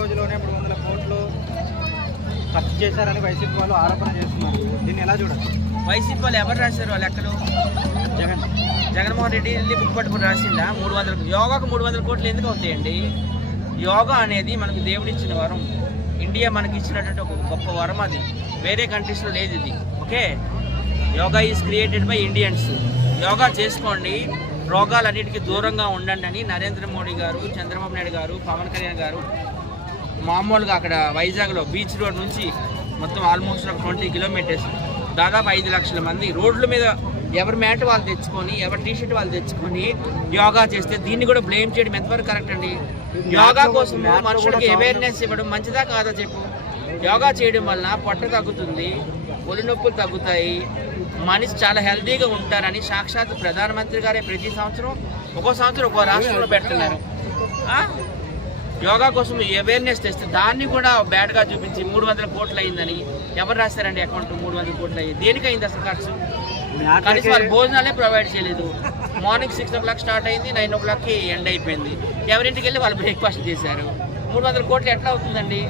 రోజులోనే మూడు వందల కోట్లు ఖర్చు చేశారని వైసీపీ వాళ్ళు ఆరోపణ చేస్తున్నారు. దీన్ని ఎలా చూడాలి వైసీపీ వాళ్ళు ఎవరు రాశారు ఆ లెక్కలు? జగన్. జగన్మోహన్ రెడ్డి వెళ్ళి బుక్ పట్టుకుని రాసిందా? మూడు వందల యోగాకు మూడు వందల కోట్లు ఎందుకు అవుతాయండి? యోగా అనేది మనకు దేవుడిచ్చిన వరం. ఇండియా మనకి ఇచ్చినటువంటి ఒక గొప్ప వరం అది. వేరే కంట్రీస్లో లేదు ఇది. Okay? Yoga is created by Indians yoga చేసుకోండి. రోగాలన్నిటికీ దూరంగా ఉండండి అని నరేంద్ర మోడీ గారు చంద్రబాబు నాయుడు గారు పవన్ కళ్యాణ్ గారు మామూలుగా అక్కడ వైజాగ్లో బీచ్ రోడ్ నుంచి మొత్తం ఆల్మోస్ట్ ఒక ట్వంటీ కిలోమీటర్స్. దాదాపు ఐదు లక్షల మంది రోడ్ల మీద ఎవరి మ్యాట్ వాళ్ళు తెచ్చుకొని ఎవరి టీషర్ట్ వాళ్ళు తెచ్చుకొని యోగా చేస్తే దీన్ని కూడా బ్లేమ్ చేయడం ఎంతవరకు కరెక్ట్ అండి? యోగా కోసం మనుషులకి అవేర్నెస్ ఇవ్వడం మంచిదా కాదా చెప్పు? యోగా చేయడం వలన పొట్ట తగ్గుతుంది ఒళ్ళు నొప్పులు తగ్గుతాయి మనిషి చాలా హెల్తీగా ఉంటారని సాక్షాత్ ప్రధానమంత్రి గారే ప్రతి సంవత్సరం ఒక్కో సంవత్సరం ఒక్కో రాష్ట్రంలో పెడుతున్నారు? యోగా కోసం అవేర్నెస్ తెస్తే దాన్ని కూడా బ్యాడ్గా చూపించి మూడు వందల కోట్లు అయిందని ఎవరు రాస్తారండి అకౌంట్ మూడు వందల కోట్లు అయ్యి. దేనికి అయింది అసలు ఖర్చు? కనీసం వాళ్ళు భోజనాలే ప్రొవైడ్ చేయలేదు. Morning six o'clock start అయింది నైన్ ఓ క్లాక్కి ఎండ్ అయిపోయింది. ఎవరింటికి వెళ్ళి వాళ్ళు బ్రేక్ఫాస్ట్ చేశారు? మూడు వందల కోట్లు ఎట్లా అవుతుందండి?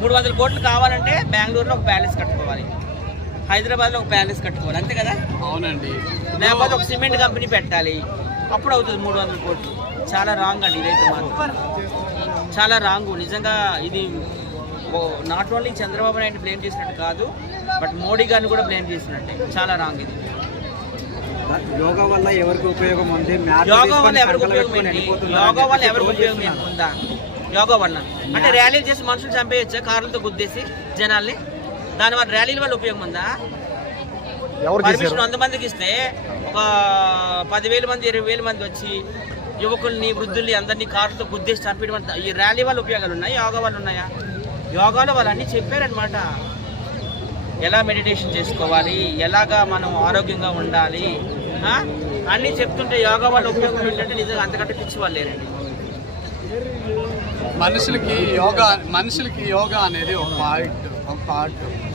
మూడు వందల కోట్లు కావాలంటే బెంగళూరులో ఒక ప్యాలెస్ కట్టుకోవాలి. హైదరాబాద్లో ఒక ప్యాలెస్ కట్టుకోవాలి. అంతే కదా? అవునండి. లేకపోతే ఒక సిమెంట్ కంపెనీ పెట్టాలి. అప్పుడు అవుతుంది మూడు వందల కోట్లు. చాలా రాంగ్ అండి ఇదైతే మాత్రం. చాలా రాంగ్ నిజంగా ఇది not only Chandrababu Naidu blame చేసినట్టు కాదు బట్ మోడీ గారిని కూడా బ్లేమ్ చేసినట్టే. చాలా రాంగ్ ఇది. యోగా వల్ల ఎవరికి ఉపయోగం ఉంది? మ్యాట్ యోగా వల్ల ఎవరికి ఉపయోగం యోగా వల్ల ఎవరికి ఉపయోగం. ఉందా? యోగా వల్ల. అంటే ర్యాలీలు చేసి మనుషులు చంపేయచ్చా? కార్లతో గుద్దేసి జనాల్ని? దానివల్ల ర్యాలీల వల్ల ఉపయోగం ఉందా? పర్మిషన్ వంద మందికి ఇస్తే ఒక పదివేల మంది ఇరవై వేల మంది వచ్చి యువకుల్ని వృద్ధుల్ని అందరినీ కార్లతో గుద్దేసి చంపేయడం ఈ ర్యాలీ వల్ల ఉపయోగాలు ఉన్నాయి? యోగా వల్ల ఉన్నాయా? యోగాలో వాళ్ళు అన్నీ చెప్పారనమాట ఎలా మెడిటేషన్ చేసుకోవాలి? ఎలాగా మనం ఆరోగ్యంగా ఉండాలి? అన్నీ చెప్తుంటే యోగా వల్ల ఉపయోగం ఏంటంటే నిజంగా అంతకంటే పిచ్చి వాళ్ళు లేరండి. మనుషులకి యోగా మనుషులకి యోగా అనేది ఒక పార్ట్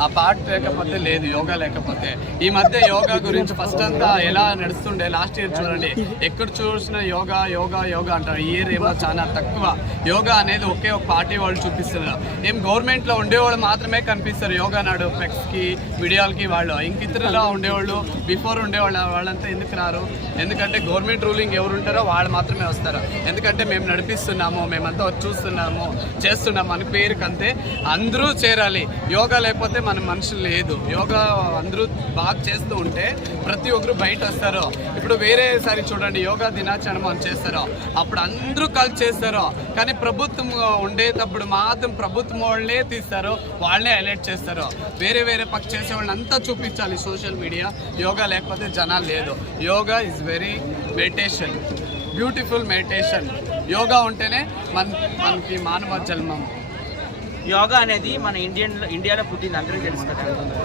ఆ పార్ట్ లేకపోతే లేదు యోగా లేకపోతే. ఈ మధ్య యోగా గురించి ఫస్ట్ అంతా ఎలా నడుస్తుండే? లాస్ట్ ఇయర్ చూడండి. ఎక్కడ చూసిన యోగా యోగా యోగా అంటారు. ఈ ఇయర్ ఏమో చాలా తక్కువ. యోగా అనేది ఒకే ఒక పార్టీ వాళ్ళు చూపిస్తున్నారు. ఏం గవర్నమెంట్లో ఉండేవాళ్ళు మాత్రమే కనిపిస్తారు యోగా నాడు. ఫ్లెక్స్కి వీడియోలకి వాళ్ళు. ఇంక ఇతరులా ఉండేవాళ్ళు బిఫోర్ ఉండేవాళ్ళు వాళ్ళంతా ఎందుకు రారు? ఎందుకంటే గవర్నమెంట్ రూలింగ్ ఎవరు ఉంటారో వాళ్ళు మాత్రమే వస్తారు. ఎందుకంటే మేము నడిపిస్తున్నాము మేమంతా చూస్తున్నాము చేస్తున్నాము అని పేరుకి అంతే అందరూ చేరాలి. యోగా లేకపోతే మన మనుషులు లేదు. యోగా అందరూ బాగా చేస్తూ ఉంటే ప్రతి ఒక్కరు బయట వస్తారు. ఇప్పుడు వేరేసారి చూడండి యోగా దినాచరణ అని చేస్తారు. అప్పుడు అందరూ కలిసి చేస్తారు. కానీ ప్రభుత్వం ఉండేటప్పుడు మాత్రం ప్రభుత్వం వాళ్ళే తీస్తారు వాళ్ళే హైలైట్ చేస్తారు. వేరే వేరే పక్క చేసే వాళ్ళని అంతా చూపించాలి సోషల్ మీడియా. యోగా లేకపోతే జనాలు లేదు. Yoga is very meditation beautiful meditation yoga ఉంటేనే మన మనకి మానవ జన్మం. యోగా అనేది మన ఇండియన్ ఇండియాలో పుట్టింది అందరికీ తెలుసు కదా.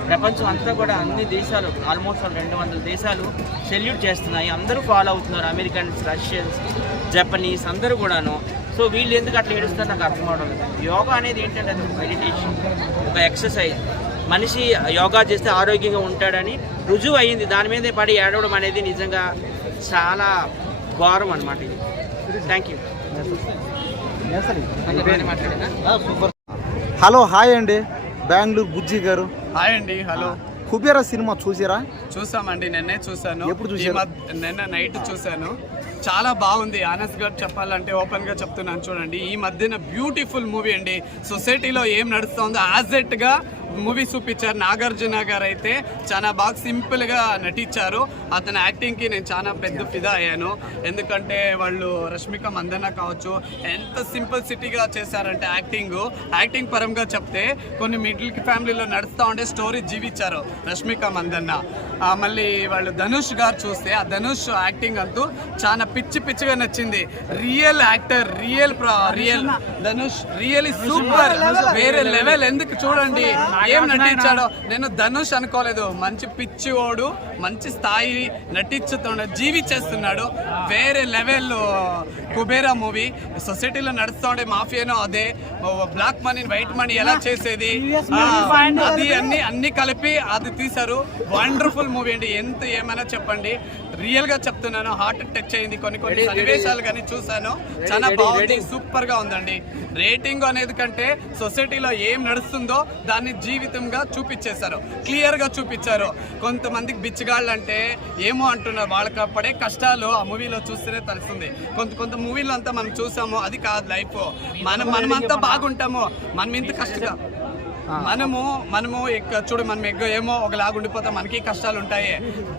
ప్రపంచం అంతా కూడా అన్ని దేశాలు ఆల్మోస్ట్ రెండు వందల దేశాలు సెల్యూట్ చేస్తున్నాయి. అందరూ ఫాలో అవుతున్నారు అమెరికన్స్ రష్యన్స్ జపనీస్ అందరూ కూడాను. సో వీళ్ళు ఎందుకు అట్లా ఏడుస్తారు నాకు అర్థం అవడం లేదు. యోగా అనేది ఏంటంటే అది మెడిటేషన్ ఒక ఎక్సర్సైజ్ మనిషి యోగా చేస్తే ఆరోగ్యంగా ఉంటాడని రుజువు అయింది. దాని మీదే పడి ఏడవడం అనేది నిజంగా చాలా ఘోరం అనమాట ఇది. Thank you super hello hi అండి. బెంగళూరు బుజ్జి గారు. హాయ్ అండి హలో. కుబేరా సినిమా చూసారా? చూసామండి నిన్నే చూసాను ఎప్పుడు నిన్న నైట్ చూసాను చాలా బాగుంది ఆనెస్ట్గా చెప్పాలంటే ఓపెన్గా చెప్తున్నాను చూడండి. ఈ మధ్యన బ్యూటిఫుల్ మూవీ అండి. సొసైటీలో ఏం నడుస్తుందో యాజ్గా మూవీ చూపించారు. నాగార్జున గారు అయితే చాలా బాగా సింపుల్గా నటించారు. అతని యాక్టింగ్కి నేను చాలా పెద్ద ఫిదా అయ్యాను. ఎందుకంటే వాళ్ళు రష్మిక మందన్న కావచ్చు ఎంత సింపుల్ సిటీగా చేశారంటే యాక్టింగ్ యాక్టింగ్ పరంగా చెప్తే కొన్ని మిడిల్ ఫ్యామిలీలో నడుస్తూ ఉండే స్టోరీ జీవించారు రష్మిక మందన్న. మళ్ళీ వాళ్ళు ధనుష్ గారు చూస్తే ఆ ధనుష్ యాక్టింగ్ అంటూ చాలా పిచ్చి పిచ్చిగా నచ్చింది. Real actor real real Dhanush really super వేరే లెవెల్ ఎందుకు చూడండి? ఏం నటించాడో నేను ధనుష్ అనుకోలేదు. మంచి పిచ్చి ఓడు మంచి స్థాయి నటించుతున్నాడు జీవించేస్తున్నాడు వేరే లెవెల్ కుబేరా మూవీ. సొసైటీలో నడుస్తూ ఉండే మాఫియాను అదే. బ్లాక్ మనీ వైట్ మనీ ఎలా చేసేది? అది అన్ని అన్ని కలిపి అది తీశారు. వండర్ఫుల్ మూవీ అండి. ఎంత ఏమైనా చెప్పండి. రియల్గా చెప్తున్నాను. హార్ట్ టచ్ అయింది. కొన్ని కొన్ని సన్నివేశాలు కానీ చూసాను చాలా బాగుంది. సూపర్గా ఉందండి. రేటింగ్ అనేది కంటే సొసైటీలో ఏం నడుస్తుందో దాన్ని జీవితంగా చూపించేశారు. క్లియర్గా చూపించారు. కొంతమందికి బిచ్చగాళ్ళు అంటే ఏమో అంటున్నారు. వాళ్ళకి పడే కష్టాలు ఆ మూవీలో చూస్తేనే తెలుస్తుంది. కొంత కొంత మూవీలో అంతా మనం చూసాము అది కాదు లైఫ్. మనం మనమంతా బాగుంటాము. మనం ఇంత కష్టంగా మనము మనము ఎక్క చూడు మనం ఎగ్గ ఏమో ఒకలాగా ఉండిపోతాం. మనకి కష్టాలు ఉంటాయి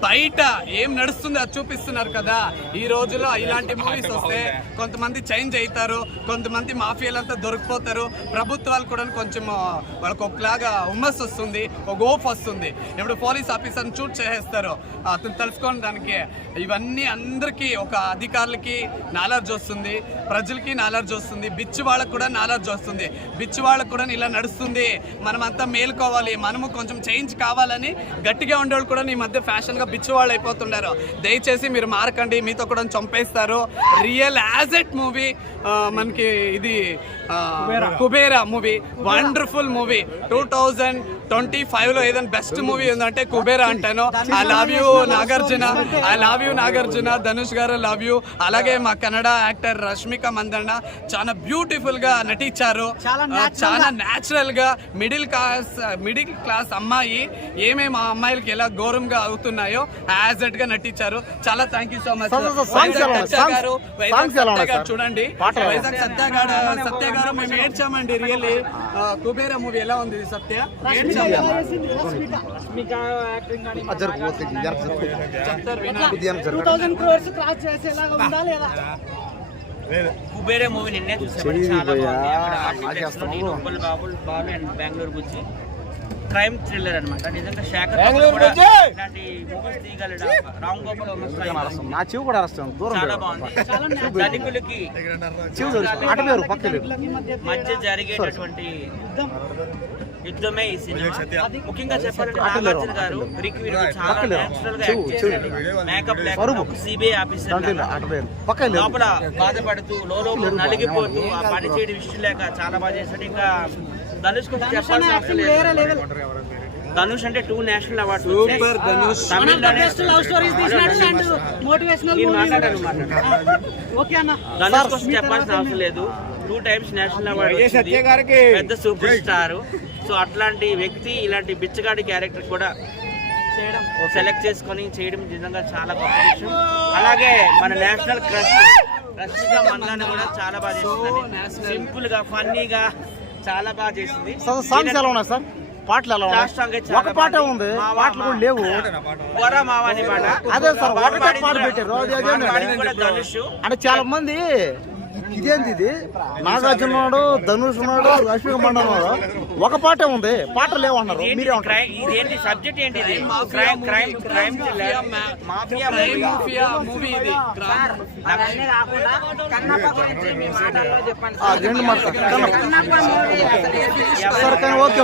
బయట ఏం నడుస్తుంది అది చూపిస్తున్నారు కదా. ఈ రోజుల్లో ఇలాంటి మూవీస్ వస్తే కొంతమంది చేంజ్ అవుతారు. కొంతమంది మాఫియాలంతా దొరికిపోతారు. ప్రభుత్వాలు కూడా కొంచెం వాళ్ళకి ఒకలాగా ఉమ్మస్ వస్తుంది ఒక ఓఫ్ వస్తుంది. ఇప్పుడు పోలీస్ ఆఫీసర్ని చూట్ చేసేస్తారు. అతను తెలుసుకోవడానికి ఇవన్నీ అందరికీ ఒక అధికారులకి నాలెడ్జ్ వస్తుంది. ప్రజలకి నాలెడ్జ్ వస్తుంది. బిచ్చు వాళ్ళకు కూడా నాలెడ్జ్ వస్తుంది. బిచ్చు వాళ్ళకు కూడా ఇలా నడుస్తుంది. మనమంతా మేలుకోవాలి మనము కొంచెం చేంజ్ కావాలని గట్టిగా ఉండేవాళ్ళు కూడా ఈ మధ్య ఫ్యాషన్గా వాళ్ళు అయిపోతున్నారు దయచేసి మీరు మారకండి మీతో కూడా చంపేస్తారు. Real as at movie. మనకి ఇది Kubera. Movie. Wonderful movie. Two thousand twenty ఫైవ్లో ఏదైనా బెస్ట్ మూవీ ఉందంటే కుబేరా అంటాను. I love you Nagarjuna. I love you Nagarjuna. Dhanush garu love you అలాగే మా కన్నడ యాక్టర్ రష్మిక మందన్న చాలా బ్యూటిఫుల్గా నటించారు. చాలా న్యాచురల్గా. మిడిల్ క్లాస్ మిడిల్ క్లాస్ అమ్మాయి ఏమేమి ఆ అమ్మాయిలకి ఎలా ఘోరంగా అవుతున్నాయో యాజ్గా నటించారు. చాలా థ్యాంక్ యూ సో మచ్ గారు? చూడండి. పాటలు ఎలా వైజాగ్ సత్య గారు సత్య గారు మేము ఏడ్చామండి రియల్లీ కుబేరా మూవీ ఎలా ఉంది సత్య ఏడ్చాము జరుపు చెప్తారు వినండి జరుపు టూ థౌసండ్ క్రోర్స్ క్రాస్ చేసేలాగా ఉందా లేదా కుబేరే మూవీ నిన్నే చూసాను చెయ్యి చాలా భయ్యా, బాగుంది అక్కడ మాకేస్తాము. ఆర్కిటెక్ట్స్లో నేను ఉప్పల్ బాబుల్ బాలు అండ్ బెంగళూరు గురించి క్రైమ్ థ్రిల్లర్ అన్నమాట. నిజంగా కూడా ఇలాంటి మూవీస్ తీయగలడు? రామ్ గోపాల్ వర్మ style. నా చెవి కూడా అరుస్తాను దూరం చాలా పెరు. బాగుంది ధనికులకి మధ్య జరిగేటటువంటి యుద్ధమే ఈ సినిమా. ముఖ్యంగా చెప్పాలంటే నాగార్జున గారు గ్రీక్ వీరుడు చాలా నేచురల్గా యాక్ట్ చేశాడు మేకప్ సిబిఐ ఆఫీసర్ లోపల బాధపడుతూ లోపల నలిగిపోతూ ఆ పని చేయడం ఇష్టం లేక చాలా బాగా చేశాడు. ఇంకా ధనుష్ గురించి చెప్పాల్సిన అవసరం లేదు. ధనుష్ అంటే two national awards super Dhanush. తమిళ్ళోనే best love stories తీసినాడు అండ్ మోటివేషనల్ నేను మూవీ మాట్లాడాను మాట్లాడాను ఓకే అన్న. ధనుష్ కోసం చెప్పాల్సిన అవసరం లేదు. Two times national award. పెద్ద సూపర్ స్టార్ సో అట్లాంటి వ్యక్తి ఇలాంటి బిచ్చగాడి క్యారెక్టర్ కూడా చేయడం. సెలెక్ట్ చేసుకొని చేయడం నిజంగా చాలా గొప్ప విషయం. అలాగే మన నేషనల్ క్రష్ రష్మిక మందాన్ని కూడా చాలా బాగా చేసింది సింపుల్గా ఫన్నీగా చాలా బాగా చేసింది. సార్ సాంగ్స్ ఎలా ఉన్నాయి సార్? పాటలు ఎలా ఉన్నాయి? ఒక పాటే ఉంది. పాటలు కూడా లేవు. గోరా మావాని పాట. అదే సార్ పాట ఒకటే పాట పెట్టారు. అంటే చాలా మంది ఇదేంది ఇది. నాగార్జున ఉన్నాడు ధనుష్ ఉన్నాడు రష్మిక మండలం ఉన్నాడు. ఒక పాటే ఉంది. పాటలు లేవు అన్నారు. ఇదేంటి మీరే ఇదేంటి సబ్జెక్ట్ ఏంటి ఇది crime crime crime mafia movie. ఇది. అవన్నీ కాకుండా కన్నప్ప గురించి మీ మాటల్లో చెప్పండి ఆ, రెండు మాట ఓకే.